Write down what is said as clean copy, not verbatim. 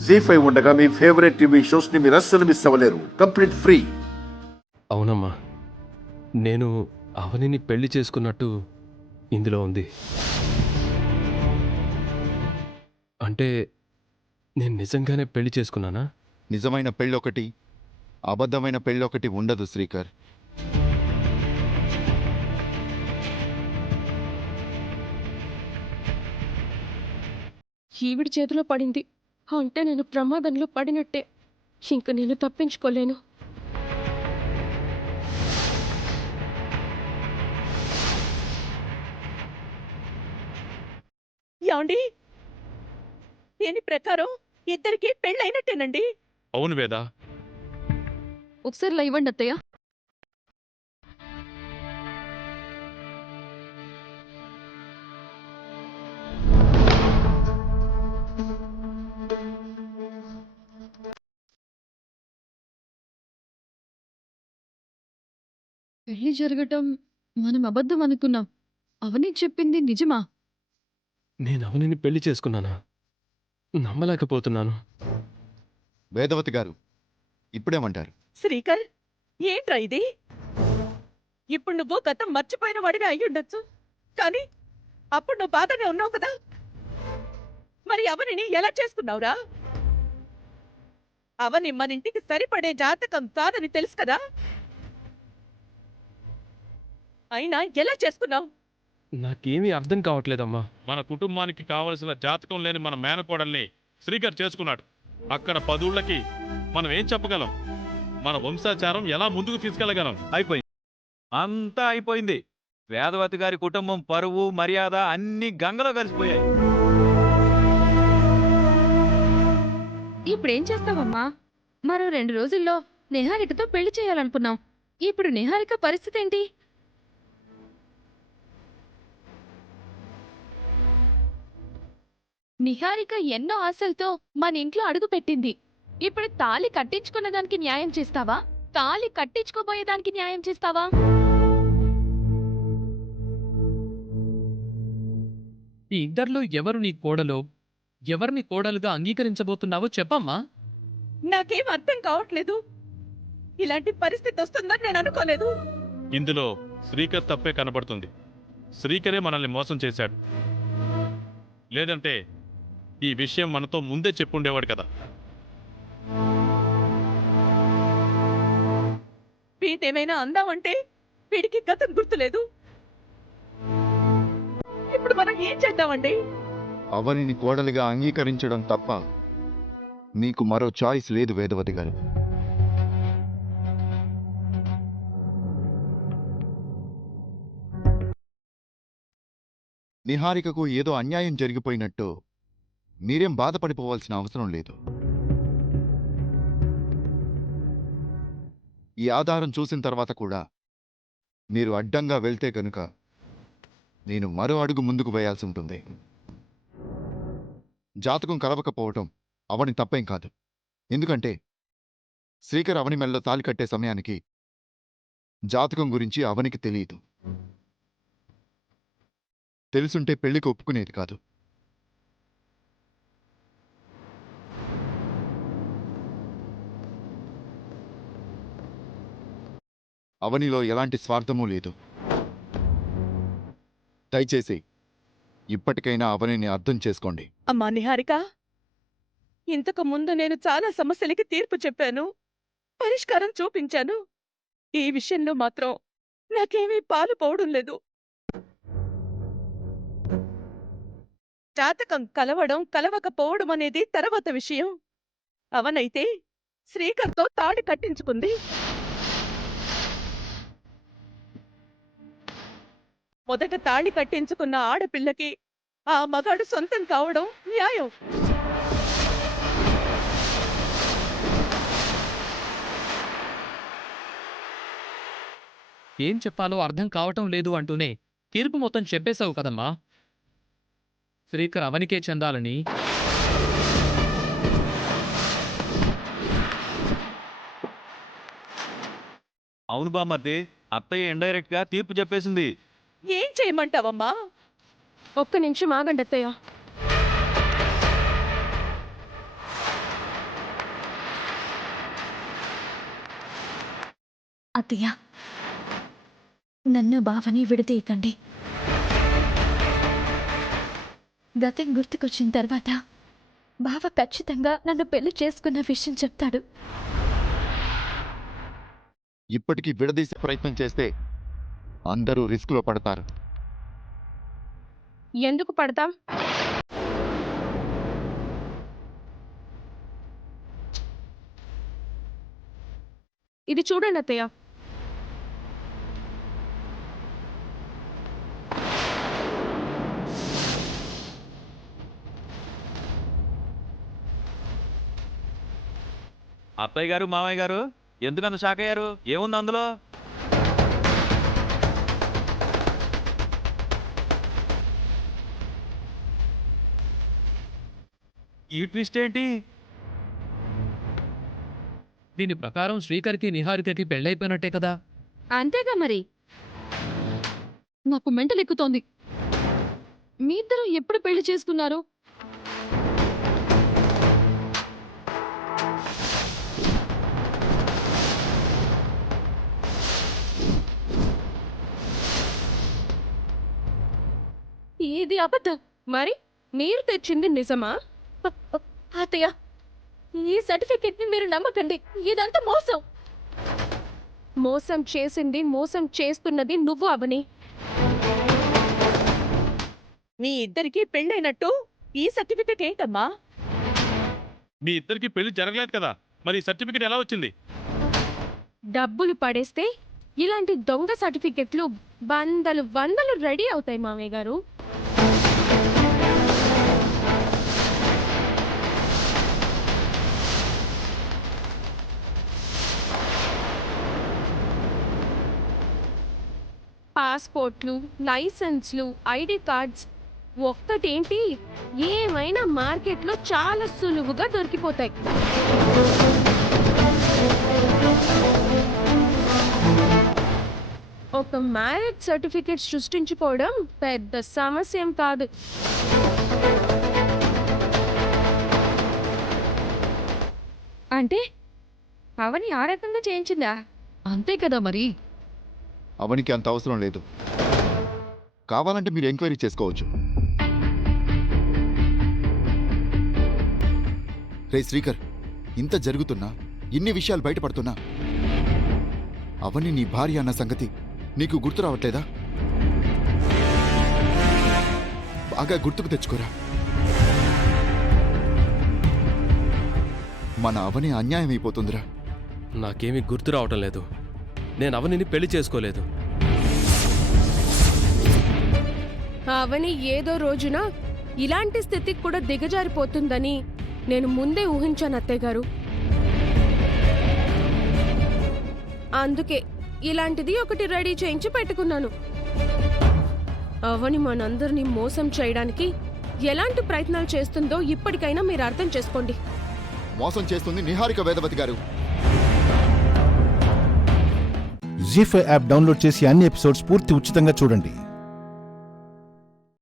జీ5 ఉండగా మీ favourite TV shows ని మీరు అస్సలు మిస్ అవ్వలేరు. Complete free. అవునమ్మా, నేను అవనిని పెళ్లి చేసుకున్నట్టు ఇందులో ఉంది. అంటే నేను నిజంగానే పెళ్లి చేసుకున్నానా? నిజమైన పెళ్ళొకటి, అబద్ధమైన పెళ్ళొకటి ఉండదు శ్రీకర్. ఈవిడి చేతిలో పడింది అంటే నేను ప్రమాదంలో పడినట్టే. ఇంక నేను తప్పించుకోలేను. యాండి దీని ప్రకారం ఇద్దరికి పెళ్ళైనట్టేనండి. అవును వేద. ఒకసారి లైవ్వండి అత్తయ్య. పెళ్లి జరగటం మనం అబద్ధం అనుకున్నాం. అవని చెప్పింది నిజమా? నేను అవనిని పెళ్లి చేసుకున్నానా? నమ్మలేకపోతున్నాను. వేదవతి గారు ఇప్పుడేమంటారు? శ్రీకర్, ఏంట్రా ఇది? ఇప్పుడు నువ్వు గతం మర్చిపోయిన వాడివి అయ్యుండొచ్చు, కానీ అప్పుడు నువ్వు బాధనే ఉన్నావు కదా. మరి అవనిని ఎలా చేసుకున్నావురా? అవని మన ఇంటికి సరిపడే జాతకం కాదని తెలుసు కదా, అయినా ఎలా చేసుకున్నావు? నాకేమీ అర్థం కావట్లేదమ్మా. మన కుటుంబానికి కావలసిన జాతకం లేని మన మేనకోడల్ని శ్రీకర్ చేసుకున్నాడు. అక్కడ 10 ఊళ్ళకి మనం ఏం చెప్పగలం? మన వంశాచారం ఎలా ముందుకు తీసుకెళ్లగలం? అయిపోయింది, అంతా అయిపోయింది. వేదవతి గారి కుటుంబం పరువు మర్యాద అన్ని గంగలో కలిసిపోయాయి. ఇప్పుడేం చేస్తావమ్మా? మరో 2 రోజుల్లో నిహారికతో పెళ్లి చేయాలనుకున్నాం. ఇప్పుడు నిహారిక పరిస్థితి ఏంటి? నిహారిక ఎన్నో ఆశలతో మన ఇంట్లో అడుగు పెట్టింది. ఇప్పుడు తాళి కట్టించుకున్న దానికి న్యాయం చేస్తావా? తాళి కట్టించుకోబోయేదానికి న్యాయం చేస్తావా? ఈ ఇద్దర్లో ఎవరు నీ కోడలో, ఎవరిని కోడలుగా అంగీకరించబోతున్నావో చెప్పమ్మా. నాకేం అర్థం కావట్లేదు. ఇలాంటి పరిస్థితి వస్తుందని నేను అనుకోలేదు. ఇందులో శ్రీకర్ తప్పే కనబడుతుంది. శ్రీకరే మనల్ని మోసం చేశాడు. లేదంటే ఈ విషయం మనతో ముందే చెప్పుండేవాడు కదా. వీటేమైనా అందామంటే వీడికి గతం గుర్తులేదు. ఇప్పుడు మనం ఏం చేద్దామండి? అవనిని కోడలిగా అంగీకరించడం తప్ప మీకు మరో చాయిస్ లేదు వేదవతి గారు. నిహారికకు ఏదో అన్యాయం జరిగిపోయినట్టు మీరేం బాధపడిపోవాల్సిన అవసరం లేదు. ఈ ఆధారం చూసిన తర్వాత కూడా మీరు అడ్డంగా వెళ్తే కనుక నేను మరో అడుగు ముందుకు వేయాల్సి ఉంటుంది. జాతకం కలవకపోవటం అవని తప్పేం కాదు. ఎందుకంటే శ్రీకర్ అవని మెల్లో తాలి కట్టే సమయానికి జాతకం గురించి అవనికి తెలియదు. తెలుసుంటే పెళ్లికి ఒప్పుకునేది కాదు. అవనిలో ఎలాంటి స్వార్థమూ లేదు. దయచేసి ఇప్పటికైనా అవనిని అర్థం చేసుకోండి. అమ్మా నిహారిక, ఇంతకు ముందు నేను చాలా సమస్యలకి తీర్పు చెప్పాను, పరిష్కారం చూపించాను. ఈ విషయంలో మాత్రం నాకేమీ పాలు పోవడం లేదు. జాతకం కలవడం కలవకపోవడం అనేది తర్వాత విషయం. అవనైతే శ్రీకర్తో తాళి కట్టించుకుంది. మొదట తాళి కట్టించుకున్న ఆడపిల్లకి ఆ మగాడు సొంతం కావడం న్యాయం. ఏం చెప్పాలో అర్థం కావటం లేదు అంటూనే తీర్పు మొత్తం చెప్పేశావు కదమ్మా. శ్రీకర్ అవనికే చెందాలని, అవును బామ్మర్ది, అత్తయ్య ఇండైరెక్ట్ గా తీర్పు చెప్పేసింది. ఏం చేయమంటావమ్మా? ఒక్క నిమిషం ఆగండి అత్తయ్య. అత్తయ్య, నన్ను బావని విడదీయకండి. గతం గుర్తుకొచ్చిన తర్వాత బావ ఖచ్చితంగా నన్ను పెళ్లి చేసుకున్న విషయం చెప్తాడు. ఇప్పటికీ విడదీసే ప్రయత్నం చేస్తే అందరూ రిస్క్లో పడతారు. ఎందుకు పడతాం? ఇది చూడండి అత్తయ్య. అత్తయ్య గారు మామయ్య గారు ఎందుకంత షాక్ అయ్యారు? ఏముంది అందులో? ఈ ట్విస్ట్ ఏంటి? దీని ప్రకారం శ్రీకర్కి నిహారికకి పెళ్ళైపోయినట్టే కదా. అంతేగా మరి. నాకు మెంటల్ ఎక్కుతోంది. మీ ఇద్దరు ఎప్పుడు పెళ్లి చేసుకున్నారు? ఇది అబద్ధం. మరి మీరు తెచ్చింది నిజమా? అత్తయ్య, ఈ సర్టిఫికెట్ ని మీరు నమ్మకండి. ఇదంతా మోసం. మోసం చేసింది, మోసం చేస్తున్నది నువ్వు అవని. మీ ఇద్దరికి పెళ్ళైనట్టు ఈ సర్టిఫికెట్ ఏంటమ్మా? మీ ఇద్దరికి పెళ్లి జరగలేదు కదా, మరి ఈ సర్టిఫికేట్ ఎలా వచ్చింది? డబ్బులు పడేస్తే ఇలాంటి దొంగ సర్టిఫికెట్లు వందలు వందలు రెడీ అవుతాయి మామయ్య గారు. పాస్పోర్ట్లు, లైసెన్స్లు, ఐడి కార్డ్స్ ఒక్కటేంటి ఏమైనా మార్కెట్లో చాలా సులువుగా దొరికిపోతాయి. ఒక మ్యారేజ్ సర్టిఫికేట్ సృష్టించుకోవడం పెద్ద సమస్య ఏం కాదు. అంటే అవని ఆ రకంగా చేయించిందా? అంతే కదా మరి. అవనికి అంత అవసరం లేదు. కావాలంటే మీరు ఎంక్వైరీ చేసుకోవచ్చు. రే శ్రీకర్, ఇంత జరుగుతున్నా, ఇన్ని విషయాలు బయటపడుతున్నా అవని నీ భార్య అన్న సంగతి నీకు గుర్తు రావట్లేదా? బాగా గుర్తుకు తెచ్చుకోరా. మన అవని అన్యాయం అయిపోతుందిరా. నాకేమీ గుర్తు రావటం లేదు. నేను అవనిని పెళ్లి చేసుకోలేదు. అవని ఏదో రోజున ఇలాంటి స్థితికి కూడా దిగజారిపోతుందని నేను ముందే ఊహించాను అత్తయ్య గారు. అందుకే ఇలాంటిది ఒకటి రెడీ చేయించి పెట్టుకున్నాను. అవని మనందరినీ మోసం చేయడానికి ఎలాంటి ప్రయత్నాలు చేస్తుందో ఇప్పటికైనా మీరు అర్థం చేసుకోండి. మోసం చేస్తుంది నిహారిక వేదవతి గారు. జీ5 యాప్ డౌన్లోడ్ చేసి అన్ని ఎపిసోడ్స్ పూర్తి ఉచితంగా చూడండి.